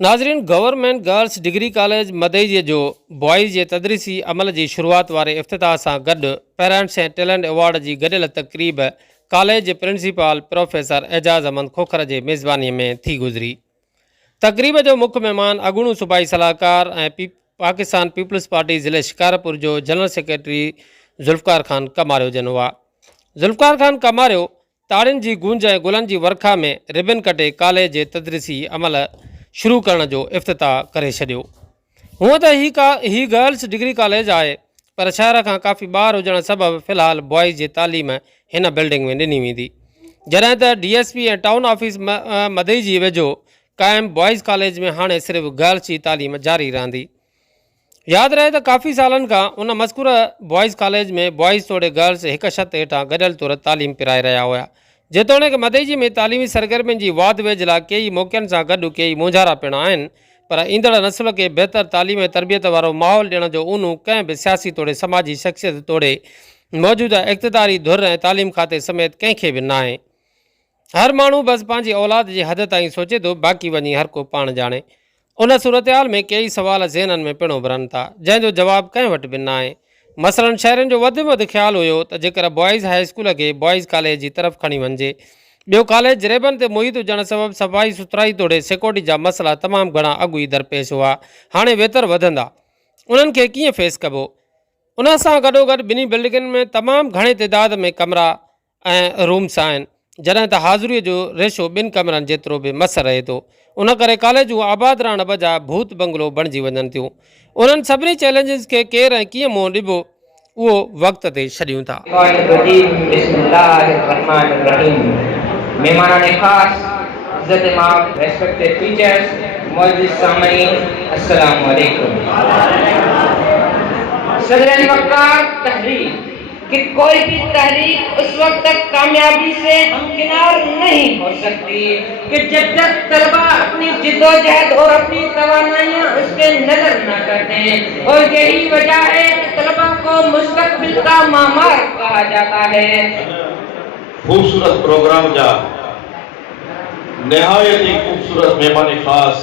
नाज़रीन, government girls degree college मदई जो बॉयज़ जे तदरीसी अमल की शुरुआत वारे इफ़्तिताह से गॾु पेरेंट्स एंड टैलेंट अवार्ड की गॾियल तक़रीब कॉलेज के प्रिंसिपल प्रोफेसर एजाज़ अहमद खोखर के मेज़बानी में थी गुज़री। तक़रीब जो मुख्य मेहमान अगूणो सूबाई सलाहकार पाकिस्तान पीपल्स पार्टी ज़िले शिकारपुर जो जनरल सेक्रेटरी ज़ुल्फ़कार खान कमारियो जन हुआ। ज़ुल्फ़कार खान कमारियो ताड़ियुनि की गूंज ऐं गुलनि की वर्खा में रिबन कटे कॉलेज के तदरीसी अमल शुरू करण जो इफ़्तिताह करे छॾियो। हूअं त ही गर्ल्स डिग्री कॉलेज है, पर शहर का काफ़ी ॿाहिरि हुजण सबबि फ़िलहाल बॉयज़ जी तालीम हिन बिल्डिंग में ॾिनी वेंदी, जॾहिं त DSP ऐं टाउन ऑफिस मदई जी वेझो क़ाइम बॉयज़ कॉलेज में हाणे सिर्फ़ गर्ल्स की तालीम जारी रहंदी। याद रहे तो काफ़ी सालन का उन मज़कूर बॉयज़ कॉलेज में बॉयज़ तोड़े गर्ल्स एक छत हेठां गॾियल तौर तालीम पिराए रहा हुआ। जेतोणीकि मदई में तालीमी सरगर्मियुनि की वाध वेझ लाइ कई मौक़नि सां गॾु कई मुंझारा पिण आहिनि, पर ईंदड़ नस्ल के बेहतर तालीम ऐं तरबियत वारो माहौल ॾियण जो ऊनू कंहिं बि सियासी तोड़े समाजी शख्सियत तोड़े मौजूदा इक़्तिदारी धुर ऐं तालीम खाते समेत कंहिंखे बि न आहे। हर माण्हू बस पंहिंजी औलाद जी हद ताईं सोचे थो, बाक़ी वञी हर को पाण जाने। उन सूरत हाल में कई सवाल ज़हननि में पिणो भरनि था, जंहिंजो जवाब कंहिं वटि बि न आहे। मसलन शहरनि जो वधि में वधि ख्यालु हुयो त जेकर बॉयज़ हाई स्कूल के बॉयज़ कॉलेज की तरफ़ खणी वञे, ॿियो कॉलेज रेबन ते मुहित हुजण सबबि सफ़ाई सुथराई तोड़े सिक्योरिटी जा मसला तमामु घणा अॻु ई दरपेश हुआ। हाणे वेतर वधंदा, उन्हनि खे कीअं फेस कबो? उन सां गॾोगॾु ॿिन्ही बिल्डिंगनि में तमामु घणे तइदाद में कमरा ऐं रूम्स आहिनि, जॾहिं त हाज़िरीअ जो रेशो ॿिनि कमरनि जेतिरो बि मस रहे थो। उन करे कॉलेजूं आबाद रहण बजाइ भूत बंगलो बणिजी वञनि थियूं। उन्हनि सभिनी चैलेंजिस के केरु ऐं कीअं मुंहुं ॾिबो, उहो वक़्त ते छॾियूं था। मेहमान खास इज्जत माब रेस्पेक्टेड टीचर्स, मौजूद सामईन, अस्सलाम वालेकुम। सदर वक़्त तहरीक कि कोई भी तहरीक उस वक्त तक कामयाबी से हमकिनार नहीं हो सकती कि जब तक तलबा अपनी जिद्दोजहद और अपनी तवानाइयां उस पर नजर न कर दें। और यही वजह है कि तलबा को मुस्तकबिल का मामार कहा जाता है। खूबसूरत प्रोग्राम जा नहायत ही खूबसूरत मेहमान खास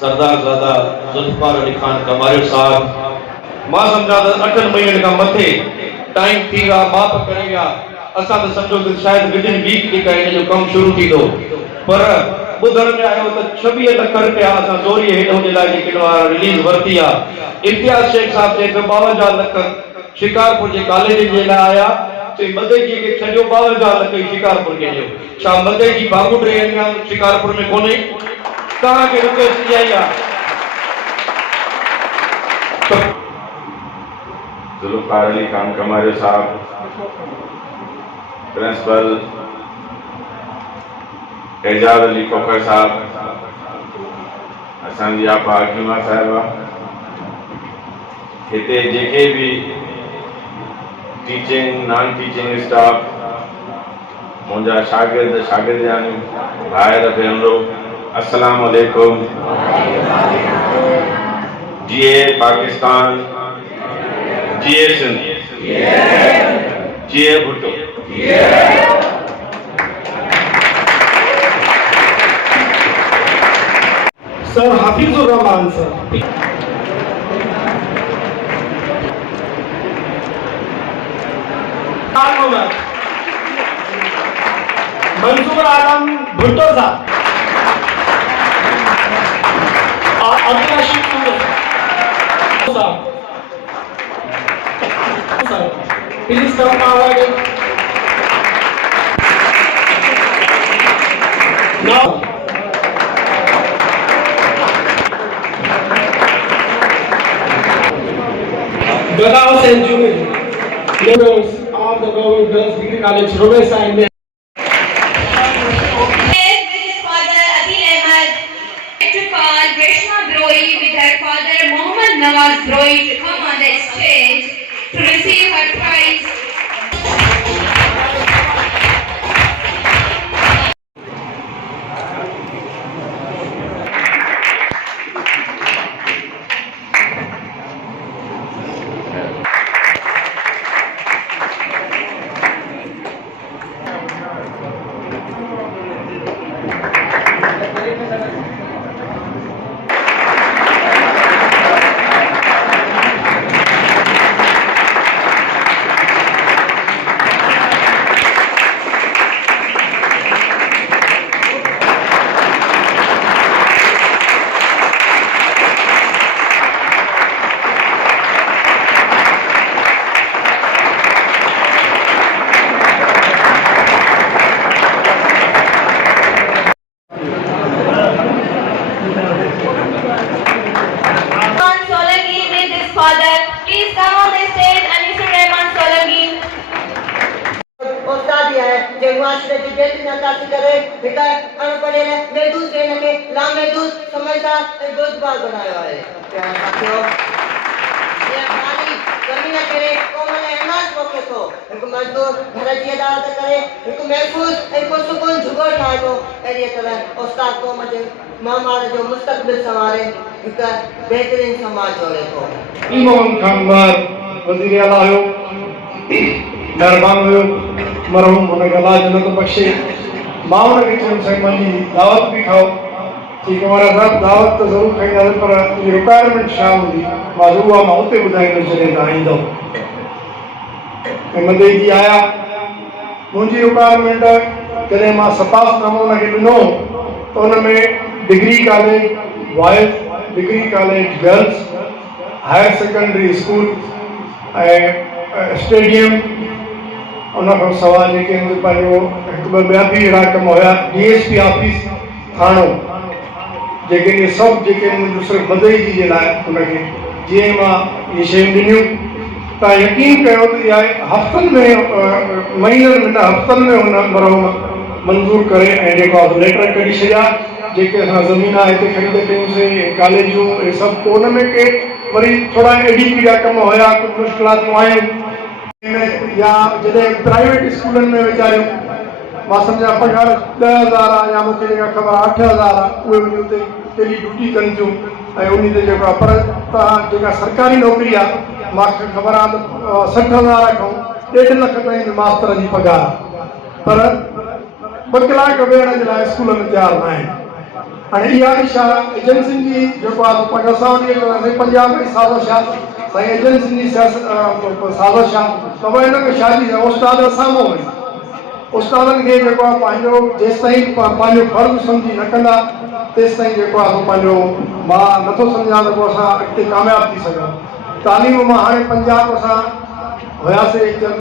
सरदार ज़ादा ज़ुल्फ़कार अली खान कमारियो साहब, मां समझा 8 महीने का मथे टाइम थी विया, माप करे विया। असां तो समझो कि शायद विदिन वीक जेका इन जो कम शुरू थी दो, पर ॿुधण में आयो त 26 लख रुपया असां ज़ोरीअ हिन जे लाइ जेके रिलीज वरिती आहे। इम्तियाज़ शेख साहब चए पियो 52 लख शिकारपुर जे कॉलेज जे लाइ आया, तो मदई जी के छॾियो 52 लख शिकारपुर के ॾियो। छा मदई जी बागुडरी शिकारपुर में कोन्हे? तव्हां खे रिक्वेस्ट इहा ई आहे। ज़ुल्फ़कार अली खान कमारियो साहब, प्रिंसिपल एजाज़ अली खोखर साहब, असांजी आपा हकीमा साहिबा, हिते जेके भी टीचिंग नॉन टीचिंग स्टाफ, मुंहिंजा शागिर्दानी भाइर भेनरो, अस्सलाम वालेकुम। जीए पाकिस्तान, जीए सिंध, जीए भुट्टो। सर हाफिजुर रहमान सर, मंसूर आलम भुट्टो साहब, अब्दुल रशीद साहब, please come forward now. Girls and junior members of the Government Girls Degree College, Romesa and with his father Adil Ahmed, to call Reshma Droi with her father Mohammad Nawaz Droi to come on the stage to receive her prize. लामेदूत समझदार ऐं बुद्धबार बनायो आहे। प्यारा साथियो, जीअं ख़ाली ज़मीन किरे क़ौम लाइ अनाज पोखे थो, हिकु मज़दूर घर जी अदालत करे हिकु महफ़ूज़ ऐं पुरसुकून जुगो ठाहे थो, अहिड़ीअ तरह उस्ताद क़ौम जे मामार जो मुस्तक़बिल संवारे हिकु बहितरीन समाज जोड़े थो। इमाम खान वज़ीर आला हुयो, महिरबानी हुयो, मरहूम हुनखे अलाह जन्नत बख़्शे। मां हुनखे चयुमि साईं मुंहिंजी दावत बि खाओ। ठीकु आहे महाराज साहिबु, दावत त ज़रूरु खाईंदासीं, पर तुंहिंजी रिक्वायरमेंट छा हूंदी? मां ज़रूरु मां हुते ॿुधाईंदुसि जॾहिं तव्हां ईंदव। ऐं मदई जी आया, मुंहिंजी रिक्वायरमेंट जॾहिं मां सपासनामो हुनखे ॾिनो त हुन में degree college boys, degree college girls, higher secondary school ऐं स्टेडियम, उन खां सवाइ जेके पंहिंजो हिकु ॿ ॿिया बि अहिड़ा कम हुया, DSP ऑफिस थाणो, जेके इहे सभु जेके मुंहिंजो सिर्फ़ु मदई जी जे लाइ हुनखे जीअं मां इहे शयूं ॾिनियूं, तव्हां यकीन कयो त इहा हफ़्तनि में महीननि में न हफ़्तनि में हुन मरहूम मंज़ूर करे ऐं जेको आहे लेटर कढी छॾिया। जेके असां ज़मीन हिते ख़रीद कयूंसीं, कॉलेजूं, इहे सभु पोइ हुन में के वरी थोरा ADP जा कम हुया, कुझु मुश्किलातूं आयूं, या जॾहिं प्राइवेट स्कूलनि में वीचारियूं, मां सम्झा पघार 10,000 आहे या मूंखे जेका ख़बर 8,000 आहे, उहे वञी उते कहिड़ी ड्यूटी कनि थियूं ऐं उन ते जेको आहे, पर तव्हां जेका सरकारी नौकिरी आहे, मूंखे ख़बर आहे त 60,000 खां 1.5 लख ताईं मास्तर जी पघार आहे, पर 2 कलाक वेहण जे लाइ स्कूल में तयारु न आहिनि। हाणे इहा इशा एजेंसियुनि जी जेको आहे असां वटि चवंदासीं पंजाब में साज़िश आहे, साईं एजेंसियुनि जी साज़िश आहे, त उहा हिन खे शादी उस्ताद साम्हूं आहिनि। उस्तादनि खे जेको आहे पंहिंजो जेसि ताईं पंहिंजो फ़र्ज़ु सम्झी न कंदा तेसि ताईं जेको आहे पंहिंजो मां नथो सम्झां त पोइ असां अॻिते कामयाबु थी सघूं। तालीम मां हाणे पंजाब असां हुयासीं